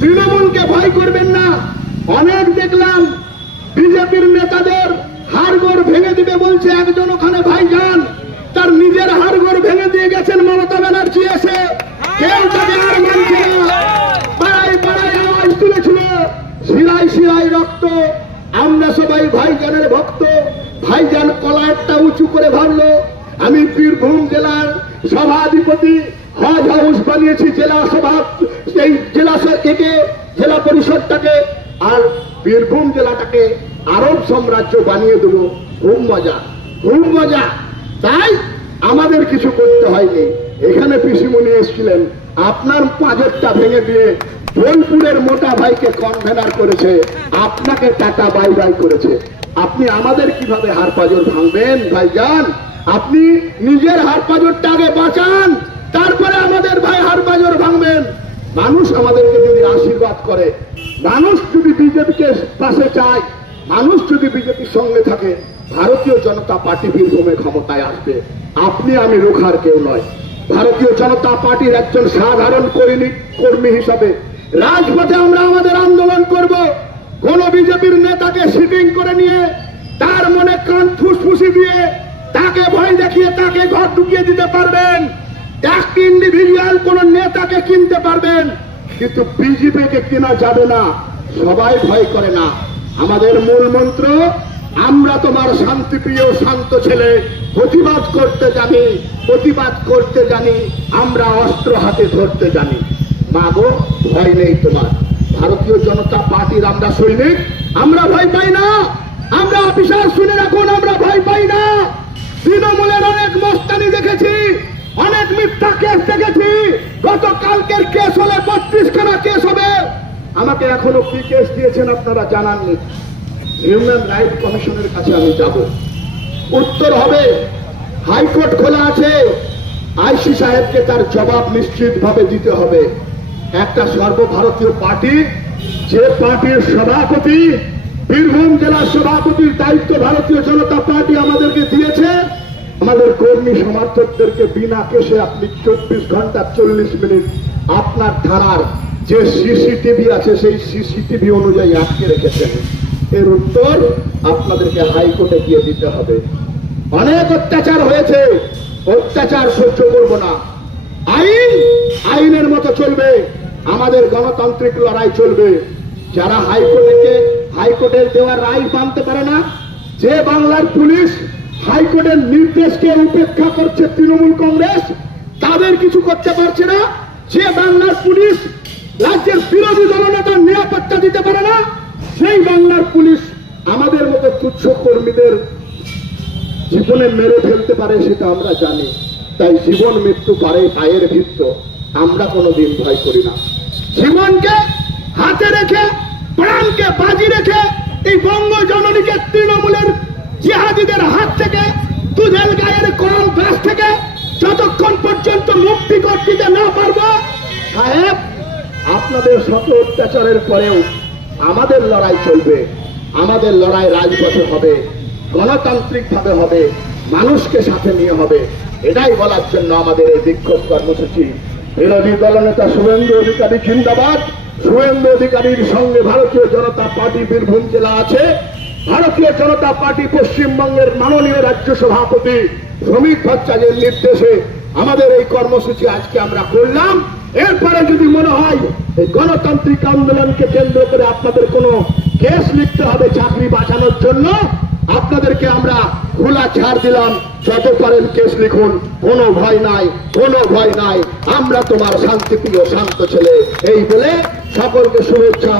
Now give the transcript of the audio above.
তৃণমূলকে ভয় করবেন না। অনেক দেখলাম বিজেপির নেতাদের হাড়গোড় ভেঙে দিবে বলছে, একজন ওখানে ভাইজান তার নিজের হাড়গোড় ভেঙে দিয়ে গেছেন মমতা ব্যানার্জি এসে, কেউ তাকে আর মানছে না। পাড়ায় পাড়ায় আওয়াজ তুলেছিল, শিরায় শিরায় রক্ত। আমরা সবাই ভাইজানের ভক্ত। ভাইজান কলারটা উঁচু করে ভাবলো, আমি বীরভূম জেলার সভাধিপতি, হজ হাউস বানিয়েছি জেলা সভা, এই জেলা পরিষদটাকে আর বীরভূম জেলাটাকে আরব সাম্রাজ্য বানিয়ে দেবো। খুব মজা, খুব মজা। তাই আমাদের কিছু করতে হয়নি। এখানে পিসিমণি এসেছিলেন, আপনার পাঁজরটা ভেঙে দিয়ে বোলপুরের মোটা ভাইকে কনভেনার করেছে, আপনাকে টাটা বাই বাই করেছে। আপনি আমাদের কিভাবে হাড় পাঁজর ভাঙবেন ভাইজান? আপনি নিজের হাড় পাঁজরটা আগে বাঁচান, তারপরে আমাদের ভাই হাড় পাঁজর ভাঙবেন। মানুষ আমাদেরকে যদি আশীর্বাদ করে, মানুষ যদি বিজেপিকে পাশে চায়, মানুষ যদি বিজেপির সঙ্গে থাকে, ভারতীয় জনতা পার্টি বীরভূমে ক্ষমতায় আসবে। আপনি আমি রোখার কেউ নয়। ভারতীয় জনতা পার্টির একজন সাধারণ কর্মী হিসাবে রাজপথে আমরা আমাদের আন্দোলন করব। কোন বিজেপির নেতাকে সিটিং করে নিয়ে তার মনে কান ফুসফুসি দিয়ে তাকে ভয় দেখিয়ে তাকে ঘর ঢুকিয়ে দিতে পারবেন, একটি ইন্ডিভিজুয়াল কোন নেতাকে কিনতে পারবেন, কিন্তু বিজেপিকে কেনা যাবে না। সবাই ভয় করে না। আমাদের মূল মন্ত্র, আমরা তোমার শান্তিপ্রিয় শান্ত ছেলে, প্রতিবাদ করতে জানি, প্রতিবাদ করতে জানি, আমরা অস্ত্র হাতে ধরতে জানি। মাগো, ভয় নেই তোমার। ভারতীয় জনতা পার্টির আমরা সৈনিক, আমরা ভয় পাই না। আমরা অফিসার, শুনে রাখুন, আমরা ভয় পাই না। তৃণমূলের অনেক মস্তানি দেখেছি, অনেক মিথ্যা কেস দেখেছি। গতকালকের কেস হলে 32খানা কেস হবে। আমাকে এখনো কি কেস দিয়েছেন আপনারা জানাননি। হিউম্যান রাইট কমিশনের কাছে আমি যাব, উত্তর হবে। হাইকোর্ট খোলা আছে, আইসি সাহেবকে তার জবাব নিশ্চিতভাবে দিতে হবে। একটা সর্বভারতীয় পার্টি, যে পার্টির সভাপতি, বীরভূম জেলার সভাপতির দায়িত্ব ভারতীয় জনতা পার্টি আমাদেরকে দিয়েছে, আমাদের কর্মী সমর্থকদেরকে বিনা কেসে আপনি 24 ঘন্টা 40 মিনিট আপনার থানার যে সিসিটিভি আছে সেই সিসিটিভি অনুযায়ী আটকে রেখেছেন। এর উত্তর আপনাদেরকে হাইকোর্টে গিয়ে দিতে হবে। অনেক অত্যাচার হয়েছে, অত্যাচার সহ্য করব না। আইন আইনের মতো চলবে, আমাদের গণতান্ত্রিক লড়াই চলবে। যারা হাইকোর্টের দেওয়া রায় মানতে পারে না, যে বাংলার পুলিশ হাইকোর্টের নির্দেশকে উপেক্ষা করছে তৃণমূল কংগ্রেস, তাদের কিছু করতে পারছে না। যে বাংলার পুলিশ রাজ্যের বিরোধী দলনেতার নিরাপত্তা দিতে পারে না, সেই বাংলার পুলিশ আমাদের মতো তুচ্ছ কর্মীদের জীবনে মেরে ফেলতে পারে, সেটা আমরা জানি। তাই জীবন মৃত্যু পায়ের ভিত্ত, আমরা কোনোদিন ভয় করি না। জীবনকে হাতে রেখে, প্রাণকে বাজি রেখে এই বঙ্গ জননীকে তৃণমূলের জিহাদিদের হাত থেকে, দুধেল গায়ের করম দাস থেকে যতক্ষণ পর্যন্ত মুক্তি দিতে না পারবো, সাহেব, আপনাদের শত অত্যাচারের পরেও আমাদের লড়াই চলবে। আমাদের লড়াই রাজপথে হবে, গণতান্ত্রিক ভাবে হবে, মানুষকে সাথে নিয়ে হবে। এটাই বলার জন্য আমাদের এই বিক্ষোভ কর্মসূচি। বিরোধী দলনেতা শুভেন্দু অধিকারী জিন্দাবাদ। শুভেন্দু অধিকারীর সঙ্গে ভারতীয় জনতা পার্টি বীরভূম জেলা আছে। ভারতীয় জনতা পার্টি পশ্চিমবঙ্গের মাননীয় রাজ্য সভাপতি শ্রমিক ভট্টাচার্যের নির্দেশে আমাদের এই কর্মসূচি আজকে আমরা করলাম। এরপরে যদি মনে হয় এই গণতান্ত্রিক আন্দোলনকে কেন্দ্র করে আপনাদের কোনো কেস লিখতে হবে চাকরি বাঁচানোর জন্য, আপনাদেরকে আমরা খোলা ছাড় দিলাম। যত পারেন কেস লিখুন, কোনো ভয় নাই, কোনো ভয় নাই। আমরা তোমার শান্তিপ্রিয় শান্ত ছেলে। এই বলে সকলকে শুভেচ্ছা।